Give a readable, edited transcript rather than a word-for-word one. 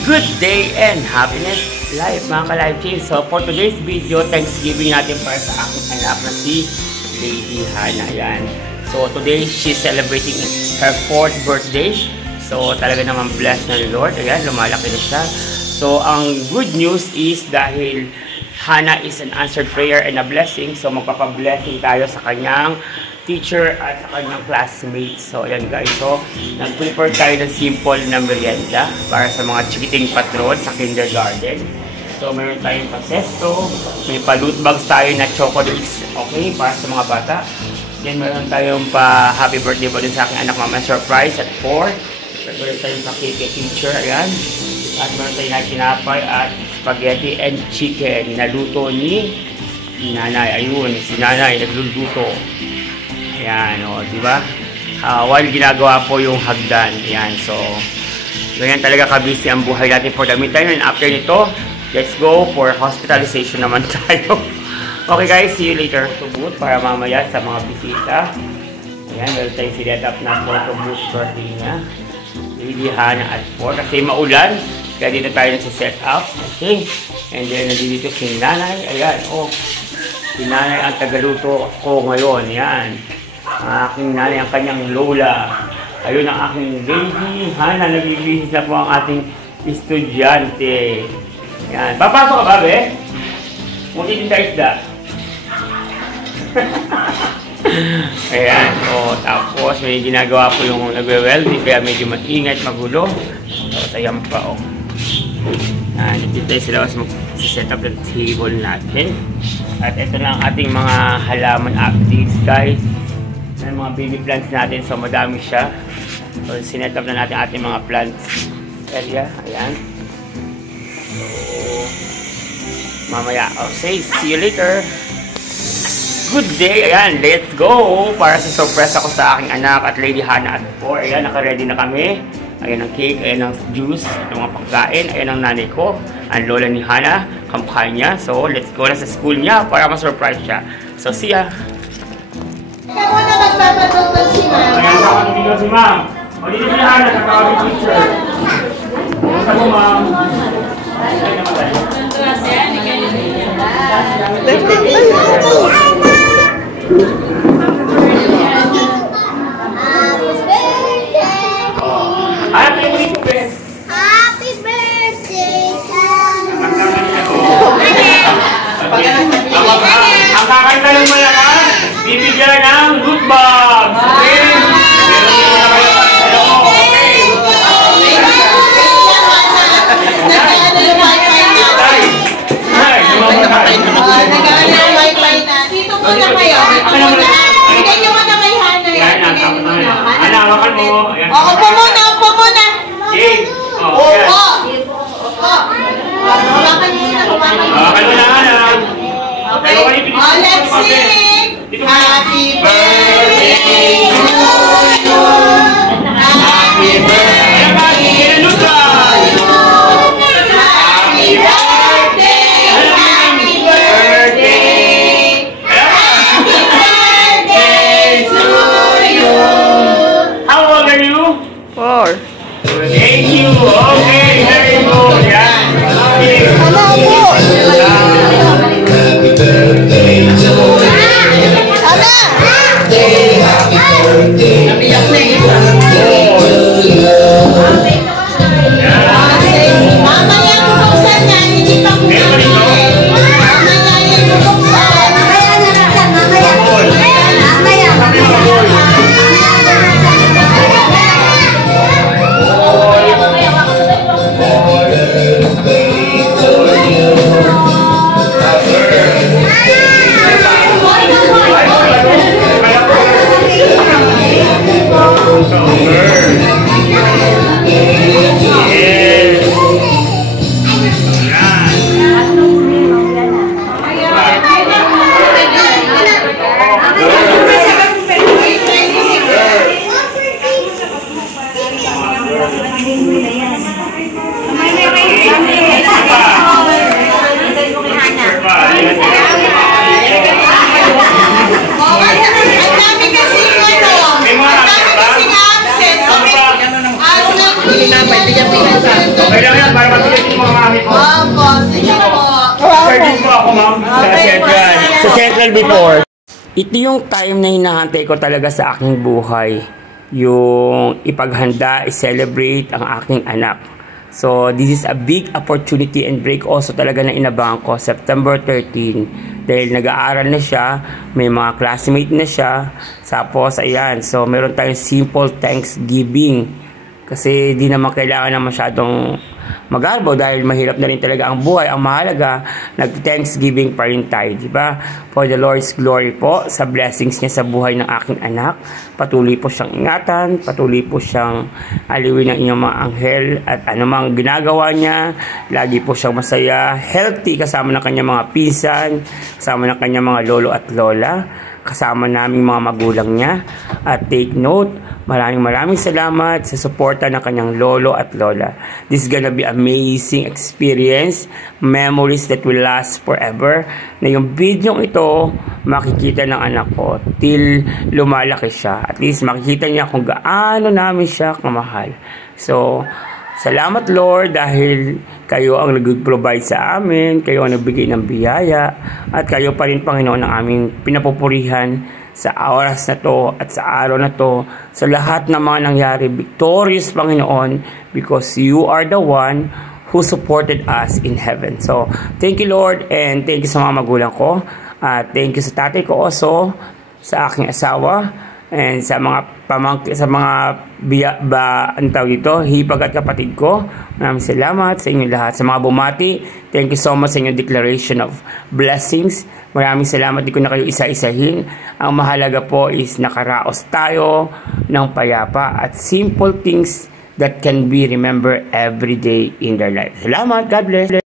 Good day and happiness life mga ka-live team. So for today's video, Thanksgiving natin para sa aking anak na si Lady Hannah. Yan. So today, she's celebrating her 4th birthday. So talaga naman blessed ng Lord. Ayan, lumalaki na siya. So ang good news is dahil Hannah is an answered prayer and a blessing. So magpapablessing tayo sa kanyang teacher at sa kanyang classmates. So ayan guys, so nag-prepare tayo ng simple na merienda para sa mga chikiting patron sa kindergarten. So meron tayong pasesto, may pa-loot bags tayo na chocolates, okay, para sa mga bata. Then meron tayong pa happy birthday ba din sa aking anak mama surprise at 4. Meron tayong pa cake teacher, ayan. At meron tayong na tinapay at spaghetti and chicken na luto ni nanay. Ayun, si nanay nagluluto. Ayan, o, diba? While ginagawa po yung hagdan. Ayan, so, ganyan talaga kabisi ang buhay natin for the meantime. And after nito, let's go for hospitalization naman tayo. Okay guys, see you later. Photo booth para mamaya sa mga bisita. Ayan, meron tayong sinet up na photo booth birthday niya. Lady Hannah at 4. Kasi maulan, kaya dito tayo nasa-set up. Okay, and then nandito si nanay. Ayan, oh, si nanay ang tagaluto ko ngayon. Ayan. Ang aking nanay, ang kanyang lola. Ayun ang aking Lady Hannah. Naglilihis na po ang ating estudyante. Yan. Papasok ka ba, be? Mutitin tayo isda. Ayan. O, tapos may ginagawa po yung nagwe-welding. Kaya medyo maingat, magulo. Tapos ayan pa, o. Yan. Dito tayo sila mas mag-set up the table natin. At ito na ang ating mga halaman updates, guys. Yung mga baby plants natin, so madami siya. So sinet up na natin ating mga plants area. Ayan. So mamaya, okay, see you later. Good day. Ayan, let's go para sa surprise ako sa aking anak at Lady Hannah at 4. Ayan, naka-ready na kami. Ayan ang cake, ayan ang juice, ito mga pagkain. Ayan ang nanay ko, ang lola ni Hannah, kamukha niya. So let's go na sa school niya para ma-surprise siya. So see ya. Ikaw na magpapatok ng si Ma'am. Ayan, nakakabigyan si Ma'am. O, dito si Hannah, nakakabigyan teacher. Basta mo, Ma'am. Ay, namatay. Happy birthday! Happy birthday! Ang kakanta ng malakas, bibigyan ng loot bags. Okay? Dito muna kayo. Bigyan nyo muna kay Hannah. Hannah, hawakan mo. Upo muna, upo muna. Upo. Hawakan nyo na. Hawakan mo na, Hannah. Okay. Let's sing. Happy birthday to you. Happy birthday to you. Happy birthday. Happy birthday. Happy birthday to you. How old are you? 4. Thank you. Okay, very good. Yan. Okay. Mamaya bubuksan yan, hindi pa bubuksan. Mamaya yan bubuksan. lang yan, para matuloy yung mga mami ko. Opo, sige po. Serving po ako, ma'am, sa Central. Sa Central before. Ito yung time na hinahantay ko talaga sa aking buhay. Yung ipaghanda, i-celebrate ang aking anak. So, this is a big opportunity and break also talaga na inabangan ko. September 13. Dahil nag-aaral na siya, may mga classmate na siya. Tapos, ayan. So, meron tayong simple Thanksgiving. Kasi di naman kailangan na masyadong magarbo dahil mahirap na rin talaga ang buhay. Ang mahalaga, nag-Thanksgiving pa rin tayo, di ba? For the Lord's glory po, sa blessings niya sa buhay ng aking anak. Patuloy po siyang ingatan, patuloy po siyang aliwin ng inyong mga anghel at anumang ginagawa niya. Lagi po siyang masaya, healthy kasama ng kanyang mga pinsan, kasama ng kanyang mga lolo at lola, kasama naming mga magulang niya. At take note, maraming salamat sa suporta ng kanyang lolo at lola. This is gonna be amazing experience, memories that will last forever. Na yung video ito, makikita ng anak ko till lumalaki siya. At least makikita niya kung gaano namin siya kamahal. So, salamat Lord dahil kayo ang nag-provide sa amin, kayo ang nagbigay ng biyaya, at kayo pa rin Panginoon ang aming pinapupurihan sa oras na to at sa araw na to, sa lahat ng mga nangyari. Victorious Panginoon, because you are the one who supported us in heaven. So, thank you Lord, and thank you sa mga magulang ko, thank you sa tatay ko also, sa aking asawa, and sa mga hipag at kapatid ko. Maraming salamat sa inyo lahat. Sa mga bumati, thank you so much sa inyong declaration of blessings. Maraming salamat, di ko na kayo isa-isahin. Ang mahalaga po is nakaraos tayo ng payapa at simple things that can be remembered every day in their life. Salamat, God bless.